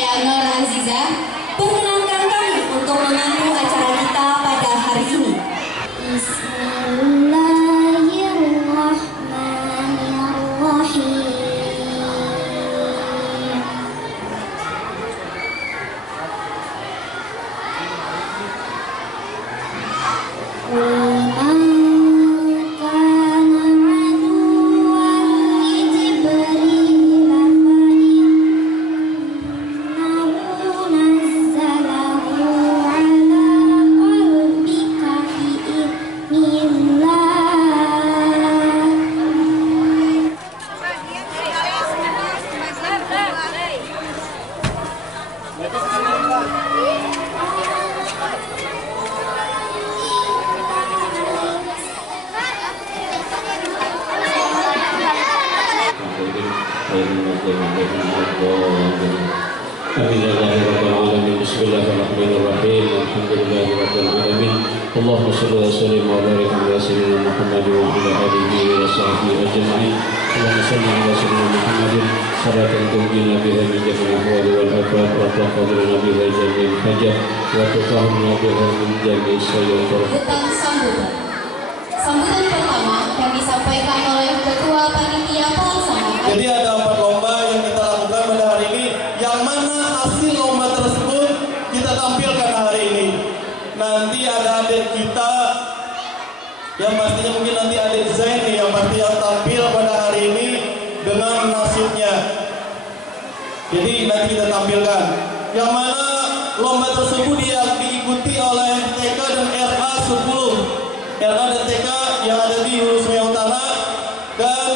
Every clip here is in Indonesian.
saya Nur Aziza. Perkenankan kami untuk memandu acara kita pada hari ini. Bismillahirrahmanirrahim. Bismillahirrahmanirrahim. Alhamdulillahirabbil alamin. Allahumma shalli wa sallim wa barik ala sayyidina Muhammad wa ala alihi wa sahbihi ajma'in. Allahumma shalli ala sayyidina Muhammadin salatan tunjina biha min jami'il ahwali wal afat wa taqabbal biha jami'il hajat wa tutahhirna biha min jami'is sayyi'at. Sambutan pertama yang disampaikan oleh Ketua Panitia Pelaksana. Jadi ada 4 lomba yang kita lakukan pada hari ini, yang mana hasil lomba tersebut kita tampilkan hari ini. Nanti ada adik kita yang pastinya mungkin nanti adik Zain nih yang pasti yang tampil pada hari ini dengan nasibnya. Jadi nanti kita tampilkan. Yang mana lomba tersebut diikuti oleh TK dan RA 10. RA dan TK yang ada di Hulu Sungai Utara, dan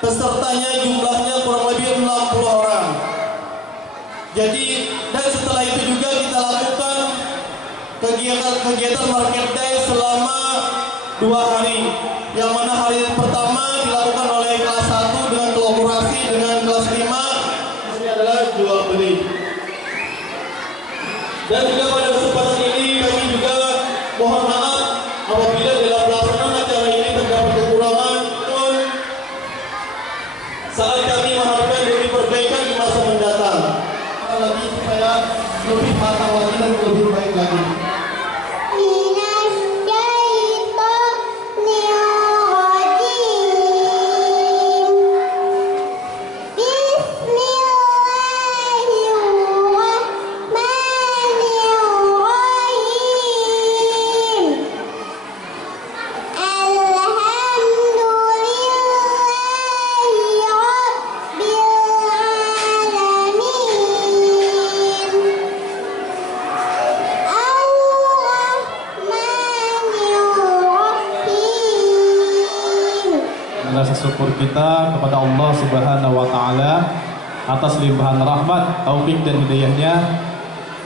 pesertanya jumlahnya kurang lebih 60 orang. Jadi, dan setelah itu juga kita lakukan kegiatan market day selama 2 hari. Yang mana hari pertama dilakukan oleh kelas 1 dengan kolaborasi dengan kelas 5. Ini adalah jual beli. Dan juga pada kesempatan ini kami juga mohon maaf apabila dalam pelaksanaan acara ini terdapat kekurangan, pun saat kami mengharapkan demi perbaikan di masa mendatang. Lagi supaya lebih matang lagi dan lebih baik lagi. Rasa syukur kita kepada Allah Subhanahu wa Ta'ala atas limpahan rahmat, taufik dan hidayahnya.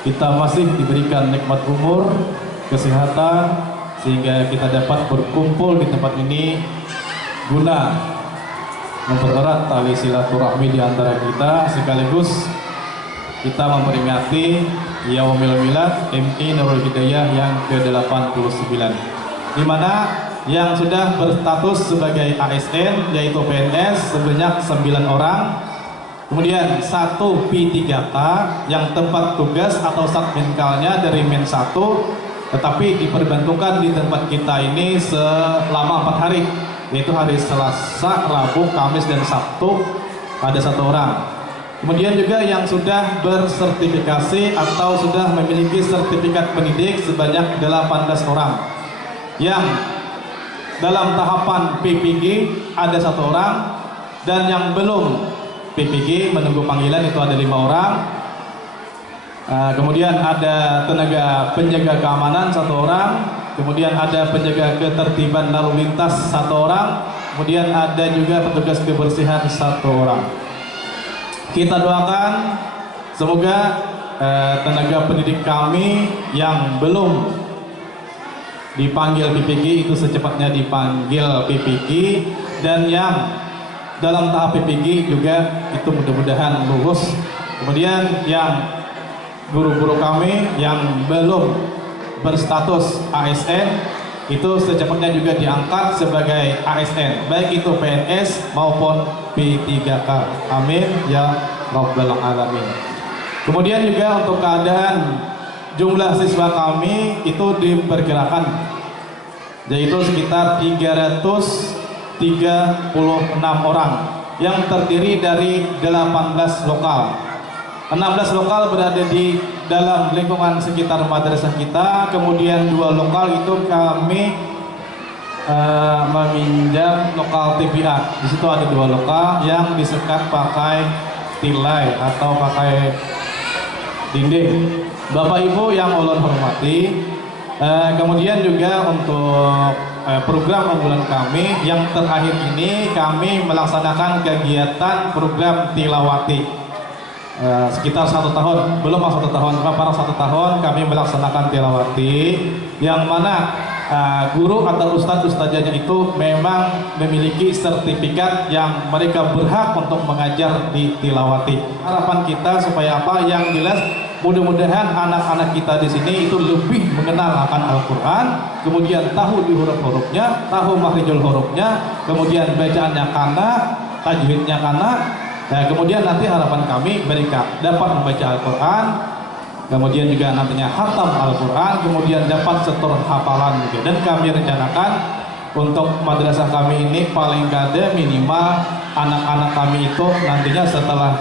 Kita masih diberikan nikmat umur, kesehatan, sehingga kita dapat berkumpul di tempat ini guna mempererat tali silaturahmi di antara kita, sekaligus kita memperingati Yaumil Milad MI Nurul Hidayah yang ke-89, di mana yang sudah berstatus sebagai ASN yaitu PNS sebanyak 9 orang, kemudian 1 P3K yang tempat tugas atau satmenkalnya dari Men 1, tetapi diperbantukan di tempat kita ini selama 4 hari, yaitu hari Selasa, Rabu, Kamis, dan Sabtu ada 1 orang. Kemudian juga yang sudah bersertifikasi atau sudah memiliki sertifikat pendidik sebanyak 18 orang. Yang dalam tahapan PPG ada 1 orang, dan yang belum PPG menunggu panggilan itu ada 5 orang. Kemudian ada tenaga penjaga keamanan 1 orang, kemudian ada penjaga ketertiban lalu lintas 1 orang, kemudian ada juga petugas kebersihan 1 orang. Kita doakan semoga tenaga pendidik kami yang belum dipanggil PPG itu secepatnya dipanggil PPG, dan yang dalam tahap PPG juga itu mudah-mudahan lulus. Kemudian yang guru-guru kami yang belum berstatus ASN itu secepatnya juga diangkat sebagai ASN, baik itu PNS maupun P3K. Amin ya rabbal alamin. Kemudian juga untuk keadaan jumlah siswa kami itu diperkirakan yaitu sekitar 336 orang yang terdiri dari 18 lokal. 16 lokal berada di dalam lingkungan sekitar madrasah kita, kemudian 2 lokal itu kami meminjam lokal TPA. Di situ ada 2 lokal yang disekat pakai tilai atau pakai dinding. Bapak Ibu yang ulun hormati, kemudian juga untuk program unggulan kami yang terakhir ini kami melaksanakan kegiatan program tilawati. Sekitar 1 tahun, belum 1 tahun, para 1 tahun kami melaksanakan tilawati, yang mana guru atau ustadz-ustadzanya itu memang memiliki sertifikat yang mereka berhak untuk mengajar di tilawati. Harapan kita supaya apa? Yang jelas mudah-mudahan anak-anak kita di sini itu lebih mengenal akan Al-Quran, kemudian tahu di huruf-hurufnya, tahu makhrijul hurufnya, kemudian bacaannya kana, tajwidnya kana. Nah, kemudian nanti harapan kami mereka dapat membaca Al-Quran, kemudian juga nantinya khatam Al-Quran, kemudian dapat setor hafalan juga. Dan kami rencanakan untuk madrasah kami ini paling kada minimal anak-anak kami itu nantinya setelah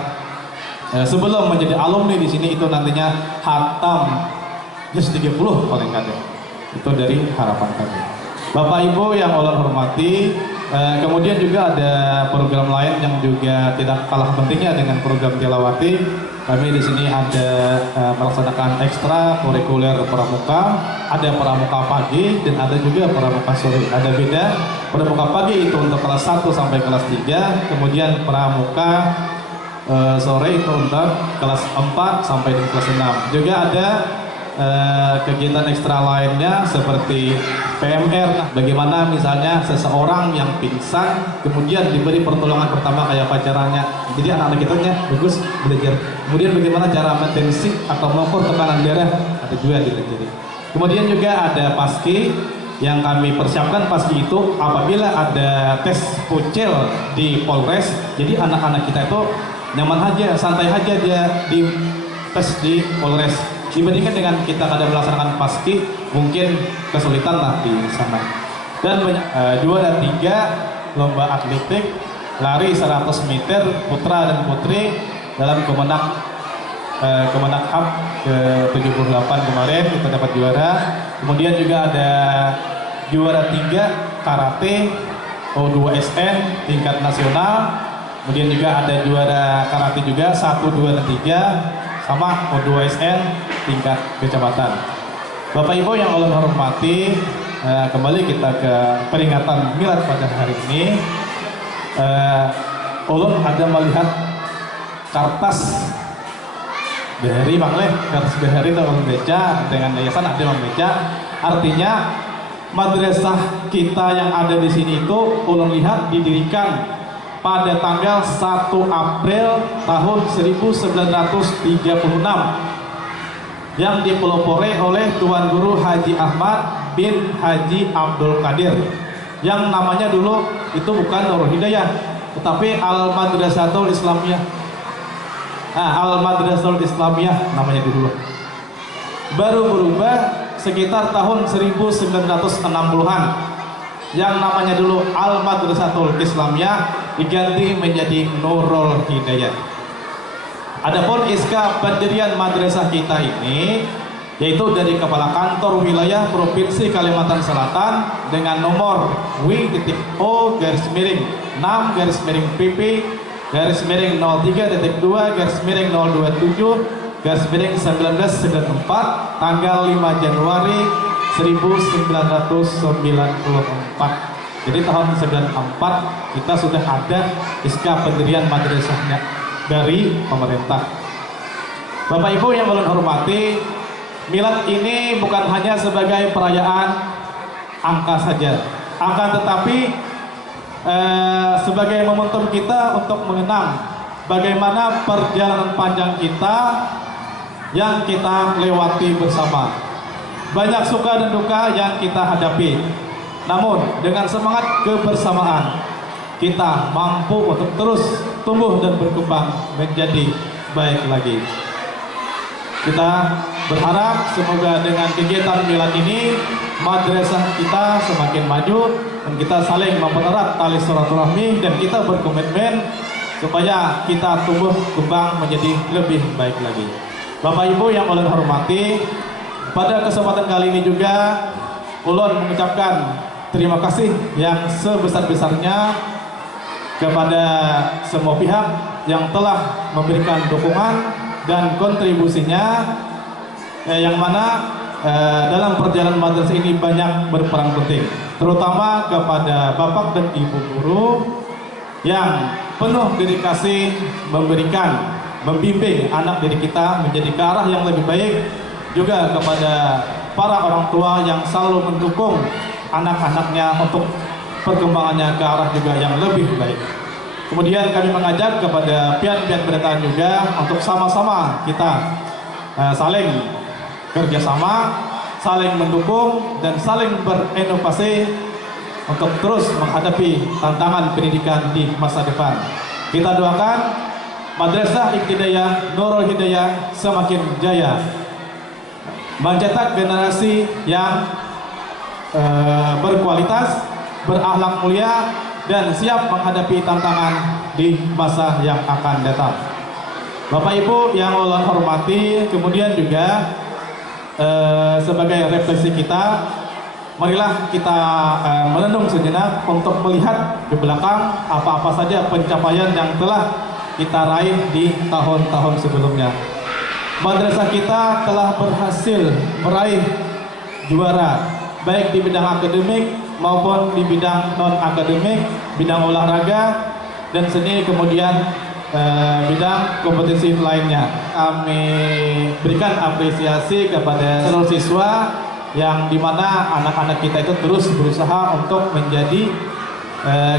sebelum menjadi alumni di sini itu nantinya khatam juz 30 paling kada. Itu dari harapan kami. Bapak Ibu yang ulun hormati, kemudian juga ada program lain yang juga tidak kalah pentingnya dengan program tilawati. Kami di sini ada melaksanakan ekstra kurikuler pramuka, ada pramuka pagi dan ada juga pramuka sore. Ada beda. Pramuka pagi itu untuk kelas 1 sampai kelas 3, kemudian pramuka sore itu untuk kelas 4 sampai dengan kelas 6. Juga ada kegiatan ekstra lainnya seperti PMR. Nah, bagaimana misalnya seseorang yang pingsan kemudian diberi pertolongan pertama kayak pacarannya. Jadi anak-anak kita bagus belajar. Kemudian bagaimana cara mentensi atau mengukur tekanan darah, ada juga diajari. Kemudian juga ada paski yang kami persiapkan. Paski itu apabila ada tes pucil di Polres, jadi anak-anak kita itu nyaman aja, santai aja dia di tes di Polres. Dibandingkan dengan kita kadang melaksanakan paski, mungkin kesulitan lah di sana. Dan 2 dan 3 lomba atletik, lari 100 meter putra dan putri dalam Kemenak Cup ke-78 kemarin kita dapat juara. Kemudian juga ada juara 3 karate O2SN tingkat nasional. Kemudian juga ada juara karate juga 1, 2, dan 3 sama O2SN tingkat kecamatan. Bapak Ibu yang ulun hormati, kembali kita ke peringatan milad pada hari ini. Ulun ada melihat kartas behari bangleh, kartas behari itu ulun beca dengan yayasan ada membeca. Artinya madrasah kita yang ada di sini itu ulun lihat didirikan pada tanggal 1 April tahun 1936 yang dipelopori oleh Tuan Guru Haji Ahmad bin Haji Abdul Qadir, yang namanya dulu itu bukan Nurul Hidayah tetapi Al-Madrasatul Islamiyah. Al-Madrasatul Islamiyah namanya dulu. Baru berubah sekitar tahun 1960-an, yang namanya dulu Al-Madrasatul Islamiyah diganti menjadi Nurul Hidayah. Adapun SK pendirian madrasah kita ini yaitu dari Kepala Kantor Wilayah Provinsi Kalimantan Selatan dengan nomor W-6-PP/03-2-027/1994 tanggal 5 Januari 1994. Jadi tahun 94 kita sudah ada SK pendirian madrasahnya dari pemerintah. Bapak Ibu yang ulun hormati, milad ini bukan hanya sebagai perayaan angka saja, akan tetapi sebagai momentum kita untuk mengenang bagaimana perjalanan panjang kita yang kita lewati bersama. Banyak suka dan duka yang kita hadapi, namun dengan semangat kebersamaan kita mampu untuk terus tumbuh dan berkembang menjadi baik lagi. Kita berharap semoga dengan kegiatan milad ini madrasah kita semakin maju dan kita saling mempererat tali silaturahmi dan kita berkomitmen supaya kita tumbuh kembang menjadi lebih baik lagi. Bapak Ibu yang ulun hormati, pada kesempatan kali ini juga ulun mengucapkan terima kasih yang sebesar-besarnya kepada semua pihak yang telah memberikan dukungan dan kontribusinya, yang mana dalam perjalanan madrasah ini banyak berperan penting, terutama kepada bapak dan ibu guru yang penuh dedikasi membimbing anak didik kita menjadi ke arah yang lebih baik, juga kepada para orang tua yang selalu mendukung anak-anaknya untuk perkembangannya ke arah juga yang lebih baik. Kemudian kami mengajak kepada pihak-pihak pemerintahan juga untuk sama-sama kita saling kerjasama, saling mendukung dan saling berinovasi untuk terus menghadapi tantangan pendidikan di masa depan. Kita doakan Madrasah Ibtidaiyah Nurul Hidayah semakin jaya, mencetak generasi yang berkualitas, berakhlak mulia, dan siap menghadapi tantangan di masa yang akan datang. Bapak Ibu yang ulun hormati, kemudian juga sebagai refleksi kita, marilah kita merenung sejenak untuk melihat di belakang apa-apa saja pencapaian yang telah kita raih di tahun-tahun sebelumnya. Madrasah kita telah berhasil meraih juara baik di bidang akademik maupun di bidang non-akademik, bidang olahraga dan seni, kemudian bidang kompetisi lainnya. Kami berikan apresiasi kepada seluruh siswa yang dimana anak-anak kita itu terus berusaha untuk menjadi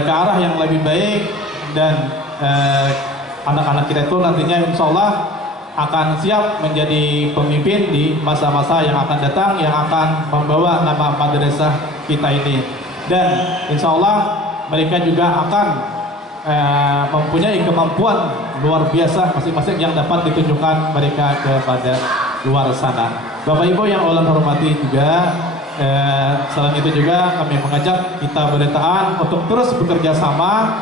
ke arah yang lebih baik, dan anak-anak kita itu nantinya insya Allah akan siap menjadi pemimpin di masa-masa yang akan datang, yang akan membawa nama madrasah kita ini. Dan insya Allah mereka juga akan mempunyai kemampuan luar biasa masing-masing yang dapat ditunjukkan mereka kepada luar sana. Bapak Ibu yang ulun hormati juga, selain itu juga kami mengajak kita pemerintahan untuk terus bekerja sama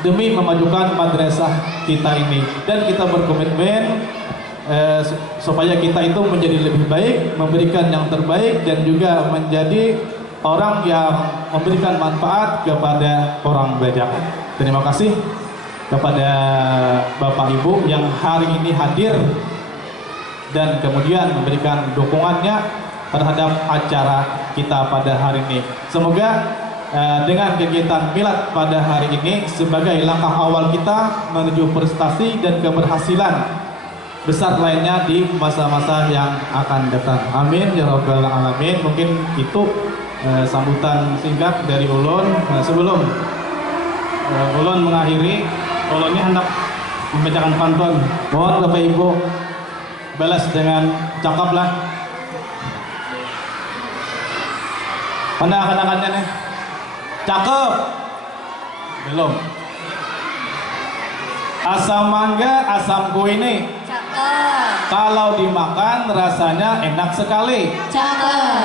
demi memajukan madrasah kita ini, dan kita berkomitmen supaya kita itu menjadi lebih baik, memberikan yang terbaik, dan juga menjadi orang yang memberikan manfaat kepada orang banyak. Terima kasih kepada Bapak Ibu yang hari ini hadir dan kemudian memberikan dukungannya terhadap acara kita pada hari ini. Semoga dengan kegiatan milad pada hari ini sebagai langkah awal kita menuju prestasi dan keberhasilan besar lainnya di masa-masa yang akan datang. Amin ya rabbal alamin. Mungkin itu sambutan singkat dari ulun. Sebelum ulun mengakhiri, ulun ini hendak membacakan pantun. Mohon Bapak Ibu balas dengan cakaplah. Mana akan-akannya nih? Cakep. Belum. Asam mangga, asam kuini. Cakep. Kalau dimakan rasanya enak sekali. Cakep.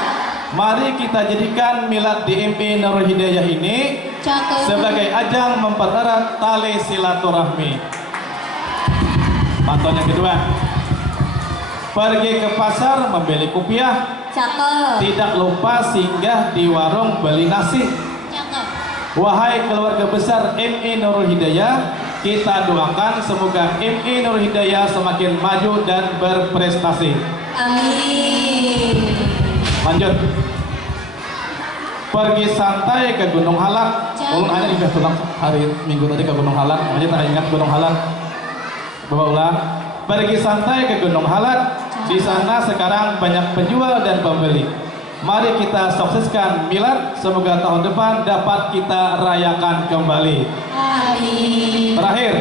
Mari kita jadikan milad DMI Nurul Hidayah ini Cakep. sebagai ajang mempererat tali silaturahmi. Pantun yang kedua. Pergi ke pasar membeli kopiah. Cakep. Tidak lupa singgah di warung beli nasi. Cakep. Wahai keluarga besar MI Nurul Hidayah, kita doakan semoga MI Nurul Hidayah semakin maju dan berprestasi. Amin. Lanjut. Pergi santai ke Gunung Halak. Ulun hanya ingat tulang hari Minggu tadi ke Gunung Halak. Hanya tak ingat Gunung Halak. Bawa ulang. Pergi santai ke Gunung Halak. Di sana sekarang banyak penjual dan pembeli. Mari kita sukseskan milad. Semoga tahun depan dapat kita rayakan kembali. Amin. Terakhir,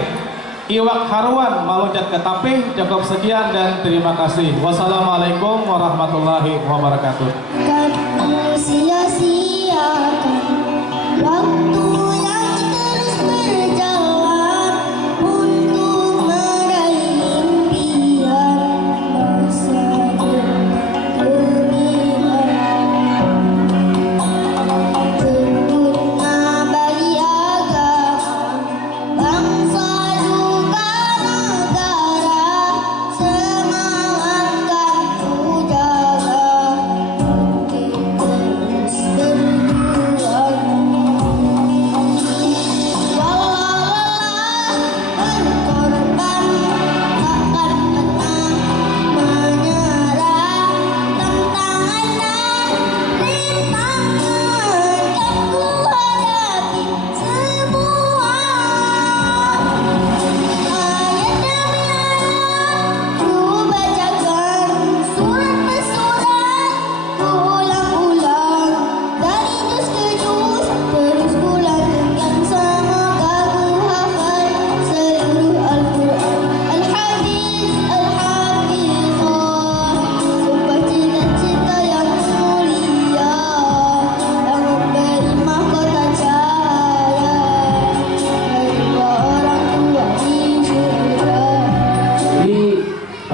Iwak Harwan meloncat ke tapih. Cukup sekian dan terima kasih. Wassalamualaikum warahmatullahi wabarakatuh. Kamu sia-siakan waktu yang terus berjalan untuk meraih mimpi.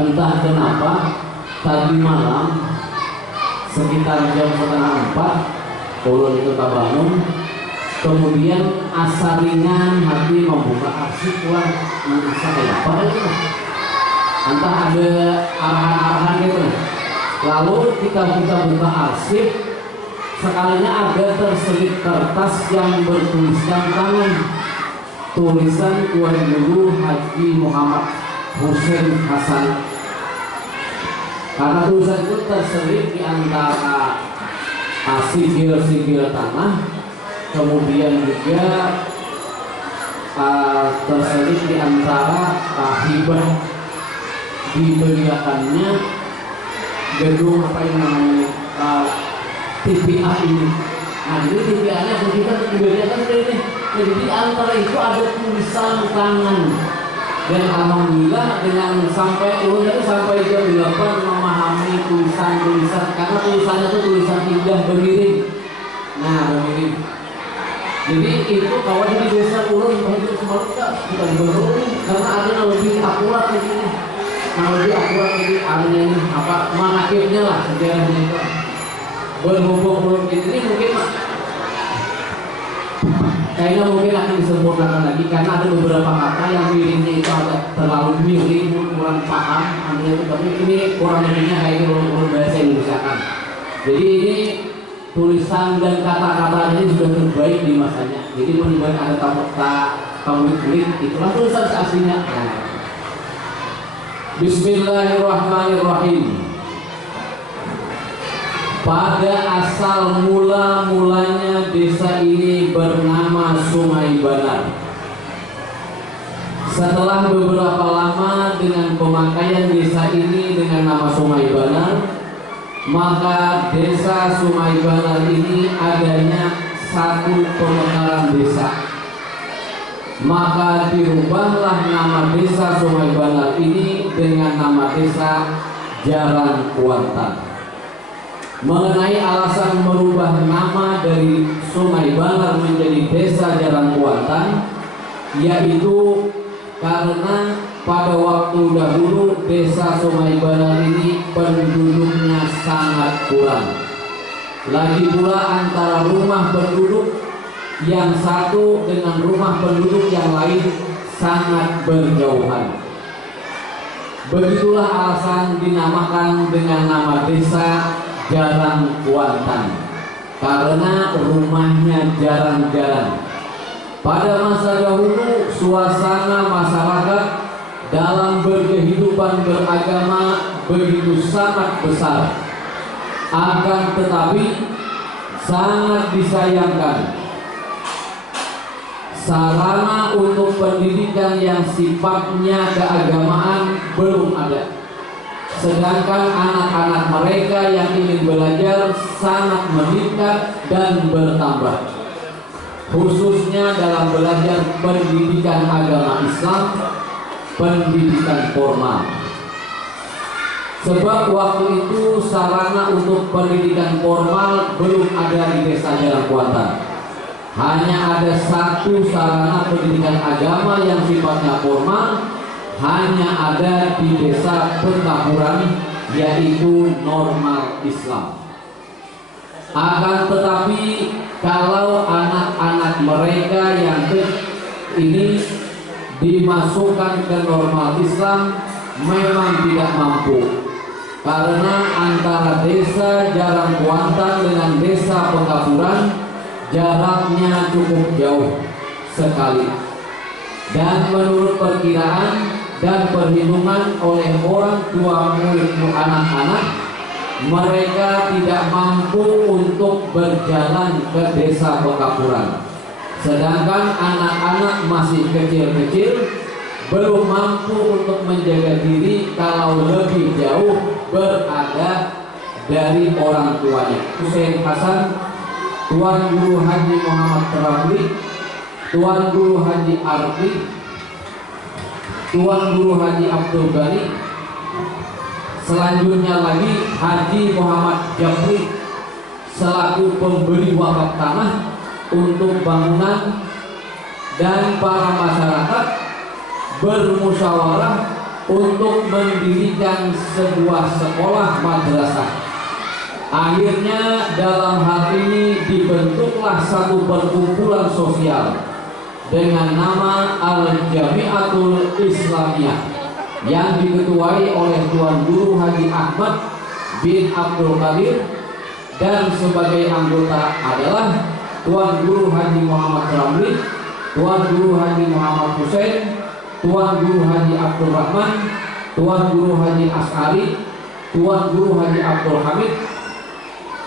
Entah kenapa tadi malam sekitar jam 3:30 ulun itu bangun, kemudian asa ringan hati membuka arsip, wah asa kayak apa itu, entah ada arahan-arahan gitu. Lalu kita buka arsip, sekalinya ada terselip kertas yang bertuliskan tangan, tulisan Tuan Guru Haji Muhammad Hussein Hasan. Karena tulisan itu terselip di antara sigil-sigil tanah, kemudian juga terselip di antara hibah diberiakannya gedung apa yang namanya TPA ini. Nah, jadi TPA-nya kita diberiakan ini. Jadi di antara itu ada tulisan tangan. Dan alhamdulillah dengan sampai jam 8 memahami tulisan-tulisan, karena tulisannya itu tulisan indah bermiring. Nah, bermiring. Jadi itu kawan di desa ulun itu semua kita baru karena ada yang lebih akurat begini. Nah, lebih akurat ini artinya ini apa manakibnya lah sejarahnya itu. Berhubung ini mungkin kayaknya mungkin akan disempurnakan lagi karena ada beberapa kata yang miringnya itu agak terlalu miring, kurang paham artinya itu, tapi ini kurang lebihnya kayak ulun bahasa Indonesia kan. Jadi ini tulisan dan kata-katanya ini sudah terbaik di masanya. Jadi menurut ada tamu-tamu itulah tulisan aslinya. Nah. Bismillahirrahmanirrahim. Pada asal mulanya desa ini bernama Sungai Banar. Setelah beberapa lama dengan pemakaian desa ini dengan nama Sungai Banar, maka desa Sungai Banar ini adanya satu pemekaran desa. Maka dirubahlah nama desa Sungai Banar ini dengan nama desa Jaran Kuantan. Mengenai alasan merubah nama dari Sungai Banar menjadi desa Jaran Kuantan, yaitu karena pada waktu dahulu desa Sungai Banar ini penduduknya sangat kurang. Lagi pula antara rumah penduduk yang satu dengan rumah penduduk yang lain sangat berjauhan. Begitulah alasan dinamakan dengan nama desa Jaran Kuantan, karena rumahnya jarang-jarang. Pada masa dahulu suasana masyarakat dalam berkehidupan beragama begitu sangat besar. Akan tetapi sangat disayangkan sarana untuk pendidikan yang sifatnya keagamaan belum ada. Sedangkan anak-anak mereka yang ingin belajar sangat meningkat dan bertambah, khususnya dalam belajar pendidikan agama Islam, pendidikan formal. Sebab waktu itu sarana untuk pendidikan formal belum ada di desa Jaran Kuantan. Hanya ada satu sarana pendidikan agama yang sifatnya formal, hanya ada di desa Pentapuran, yaitu normal Islam. Akan tetapi kalau anak-anak mereka yang ini dimasukkan ke normal Islam memang tidak mampu, karena antara desa Jaran Kuantan dengan desa Pentapuran jaraknya cukup jauh sekali. Dan menurut perkiraan dan perhitungan oleh orang tua murid anak-anak, mereka tidak mampu untuk berjalan ke desa Pekapuran. Sedangkan anak-anak masih kecil-kecil, belum mampu untuk menjaga diri kalau lebih jauh berada dari orang tuanya. Hussein Hasan, Tuan Guru Haji Muhammad Terabli, Tuan Guru Haji Arfi, Tuan Guru Haji Abdul Ghani, selanjutnya lagi Haji Muhammad Jafri selaku pemberi wakaf tanah untuk bangunan, dan para masyarakat bermusyawarah untuk mendirikan sebuah sekolah madrasah. Akhirnya dalam hal ini dibentuklah satu perkumpulan sosial dengan nama Al-Jami'atul Islamiyah yang diketuai oleh Tuan Guru Haji Ahmad bin Abdul Qadir, dan sebagai anggota adalah Tuan Guru Haji Muhammad Ramli, Tuan Guru Haji Muhammad Hussein, Tuan Guru Haji Abdul Rahman, Tuan Guru Haji As'ari, Tuan Guru Haji Abdul Hamid,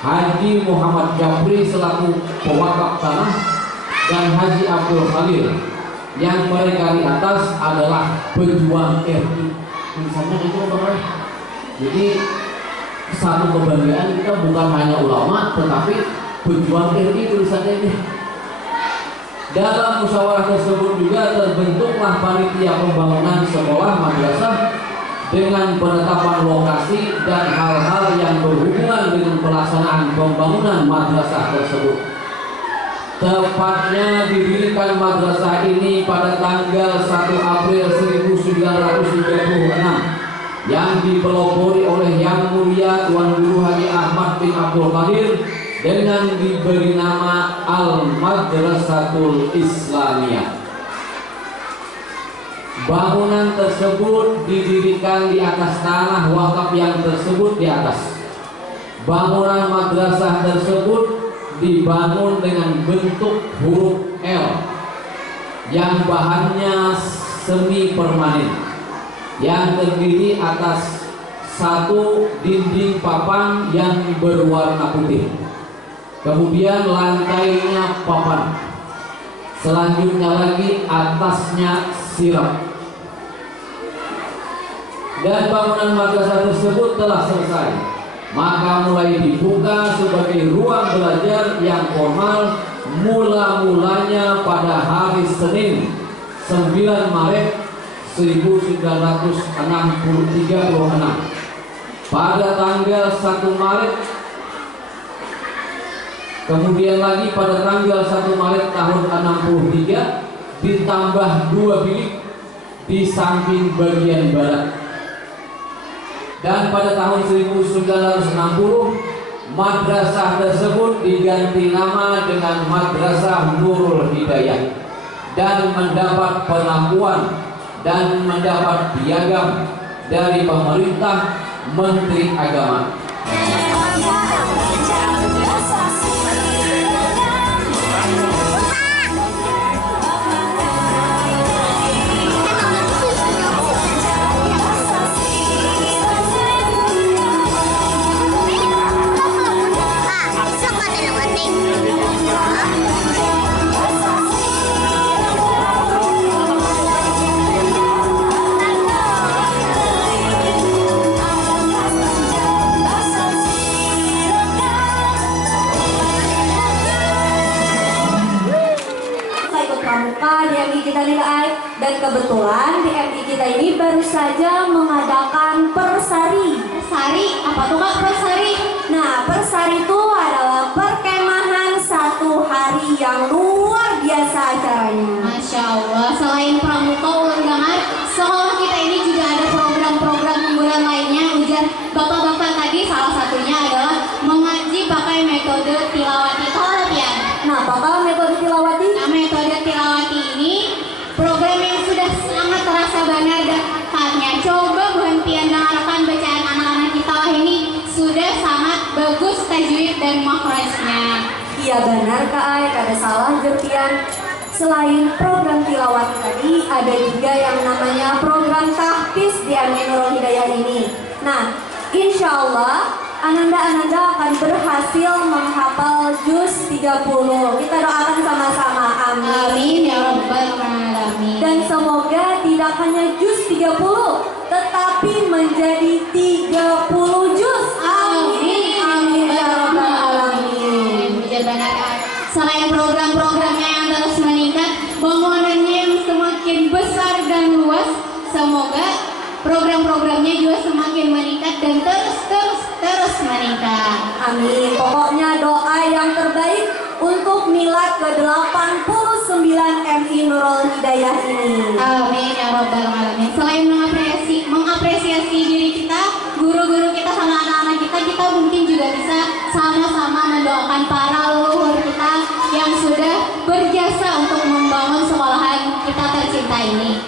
Haji Muhammad Japri selaku pewakaf tanah, dan Haji Abdul Khalil. Yang mereka di atas adalah pejuang RI. Misalnya itu apa? Jadi satu kebanggaan kita bukan hanya ulama, tetapi pejuang RI tulisannya ini. Dalam musyawarah tersebut juga terbentuklah panitia pembangunan sekolah madrasah dengan penetapan lokasi dan hal-hal yang berhubungan dengan pelaksanaan pembangunan madrasah tersebut. Tepatnya didirikan madrasah ini pada tanggal 1 April 1936 yang dipelopori oleh Yang Mulia Tuan Guru Haji Ahmad bin Abdul Qadir dengan diberi nama Al-Madrasatul Islamiyah. Bangunan tersebut didirikan di atas tanah wakaf yang tersebut di atas. Bangunan madrasah tersebut dibangun dengan bentuk huruf L yang bahannya semi permanen, yang terdiri atas satu dinding papan yang berwarna putih, kemudian lantainya papan, selanjutnya lagi atasnya sirap. Dan bangunan madrasah tersebut telah selesai, maka mulai dibuka sebagai ruang belajar yang formal mula-mulanya pada hari Senin 9 Maret 1936. Pada tanggal 1 Maret, kemudian lagi pada tanggal 1 Maret tahun 63 ditambah 2 bilik di samping bagian barat. Dan pada tahun 1960 madrasah tersebut diganti nama dengan Madrasah Nurul Hidayah dan mendapat pengakuan dan mendapat piagam dari pemerintah Menteri Agama. Di MI kita nih Kak, dan kebetulan di MI kita ini baru saja mengadakan persari. Persari? Apa tuh Kak persari? Nah, persari itu adalah perkemahan 1 hari yang luar biasa acaranya. Masya Allah, selain pramuka undangan, sekolah kita ini juga ada program-program unggulan lainnya. Ujar bapak-bapak tadi salah satunya adalah mengaji pakai metode tilawati. Latihan. Nah, apakah metode tilawati? Nah, metode tilawati ini program yang sudah sangat terasa benar manfaatnya. Coba berhentian dengarkan bacaan anak-anak kita ini, sudah sangat bagus tajwid dan makhrajnya. Iya benar Kak Ai, ada salah Jertian. Selain program tilawati tadi, ada juga yang namanya program tahfiz di MI Nurul Hidayah ini. Nah, insya Allah Ananda-ananda akan berhasil menghafal juz 30. Kita doakan sama-sama, amin. Amin ya rabbal alamin. Dan semoga tidak hanya juz 30, tetapi menjadi 30 juz. Amin. Amin ya rabbal alamin. Selain program-programnya yang terus meningkat, bangunannya yang semakin besar dan luas, semoga program-programnya juga semakin meningkat dan terus meningkat. Amin. Pokoknya doa yang terbaik untuk milad ke-89 MI Nurul Hidayah ini. Amin ya rabbal alamin. Selain mengapresiasi mendoakan para leluhur kita yang sudah berjasa untuk membangun sekolahan kita tercinta ini.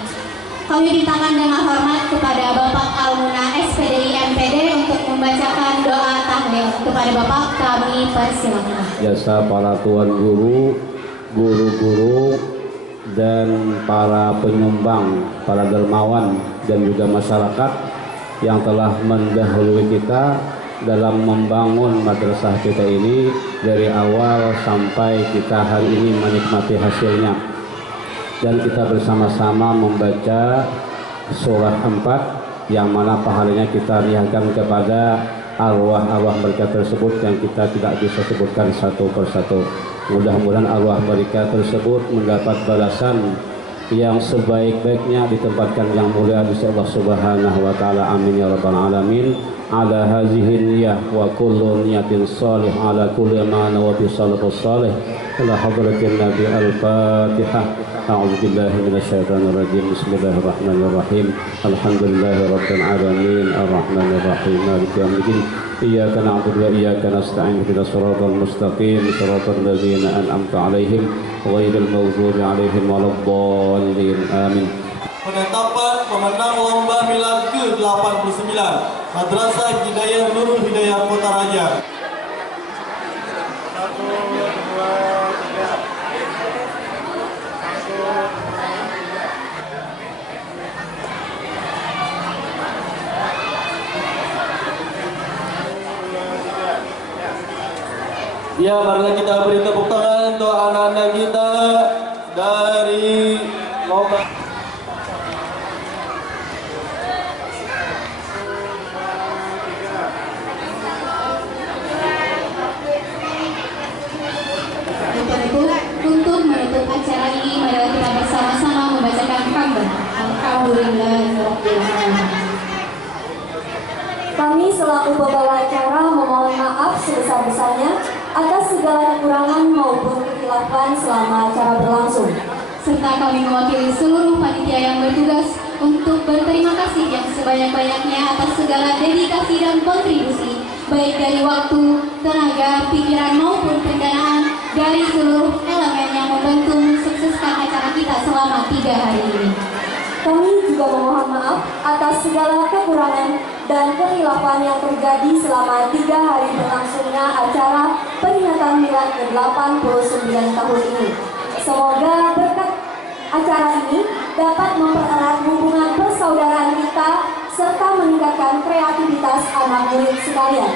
Kami mintakan dengan hormat kepada Bapak Almuna SPDI MPD untuk membacakan doa tahlil. Kepada Bapak kami persilakan. Jasa para tuan guru, guru-guru, dan para penyumbang, para dermawan, dan juga masyarakat yang telah mendahului kita dalam membangun madrasah kita ini dari awal sampai kita hari ini menikmati hasilnya. Dan kita bersama-sama membaca surah 4 yang mana pahalanya kita riahkan kepada arwah-arwah mereka tersebut yang kita tidak bisa sebutkan satu persatu. Mudah-mudahan arwah mereka tersebut mendapat balasan yang sebaik-baiknya ditempatkan yang mulia di sisi Allah Subhanahu wa taala. Amin ya rabbal alamin. Ala hadhihi niyyah wa kullu niyatin salih ala kulli ma nawa bi salafus salih. Ila hadratin Nabi al-Fatihah. A'udzu billahi minasyaitonir rajim. Bismillahirrahmanirrahim. Alhamdulillahi rabbil alamin. Arrahmanir rahim. Maliki yaumiddin. Iyyaka na'budu wa iyyaka nasta'in. Ihdinas siratal mustaqim. Siratal ladzina an'amta 'alaihim ghairil maghdubi 'alaihim waladdallin. Amin. Penetapan pemenang lomba milad ke-89 Madrasah Hidayah Nurul Hidayah Kota Raja. 1, 2, 3. Ya, marilah kita beri tepuk tangan untuk anak-anak kita dari lomba. Untuk menutup acara ini, marilah kita bersama-sama membacakan hamdan. Alhamdulillahirrahmanirrahim. Kami selaku pembawa acara memohon maaf sebesar-besarnya atas segala kekurangan maupun kekhilafan selama acara berlangsung. Serta kami mewakili seluruh panitia yang bertugas untuk berterima kasih yang sebanyak-banyaknya atas segala dedikasi dan kontribusi, baik dari waktu, tenaga, pikiran maupun pendanaan dari seluruh elemen yang membantu mensukseskan acara kita selama 3 hari ini. Kami juga memohon maaf atas segala kekurangan dan kekhilafan yang terjadi selama 3 hari berlangsungnya acara peringatan milad ke-89 tahun ini. Semoga berkat acara ini dapat mempererat hubungan persaudaraan kita serta meningkatkan kreativitas anak murid sekalian.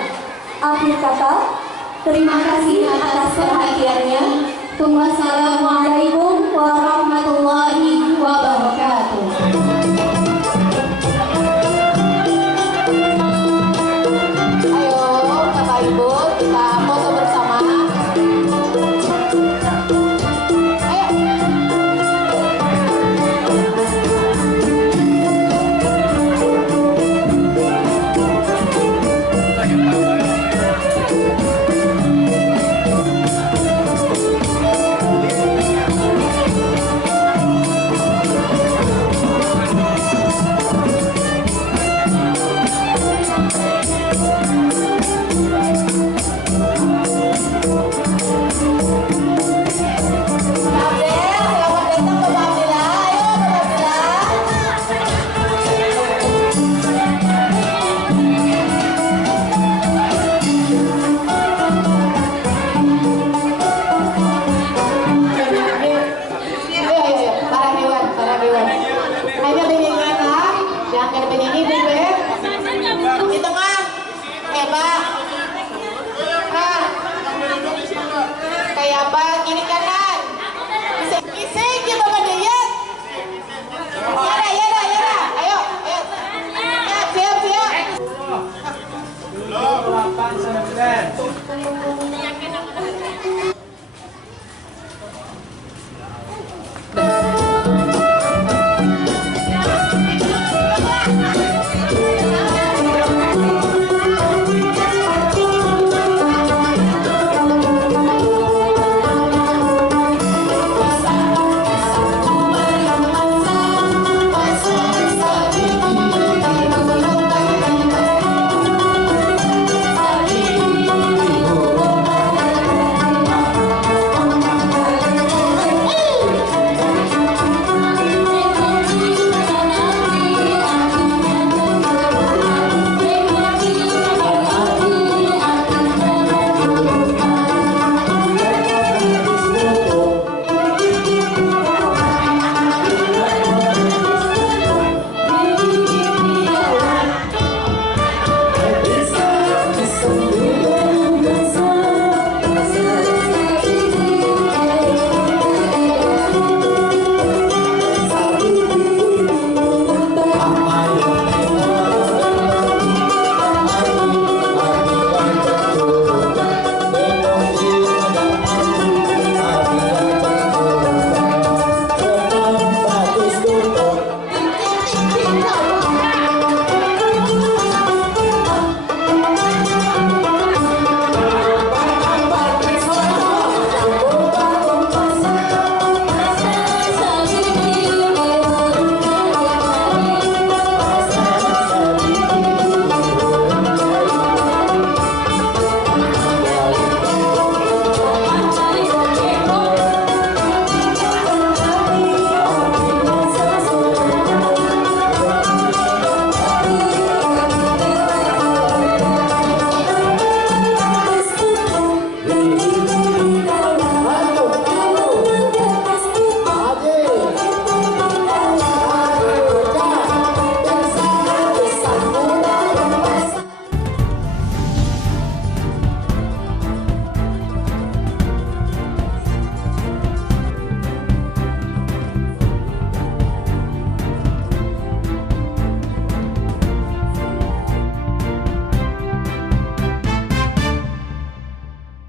Akhir kata, terima kasih atas perhatiannya. Wassalamualaikum warahmatullahi wabarakatuh.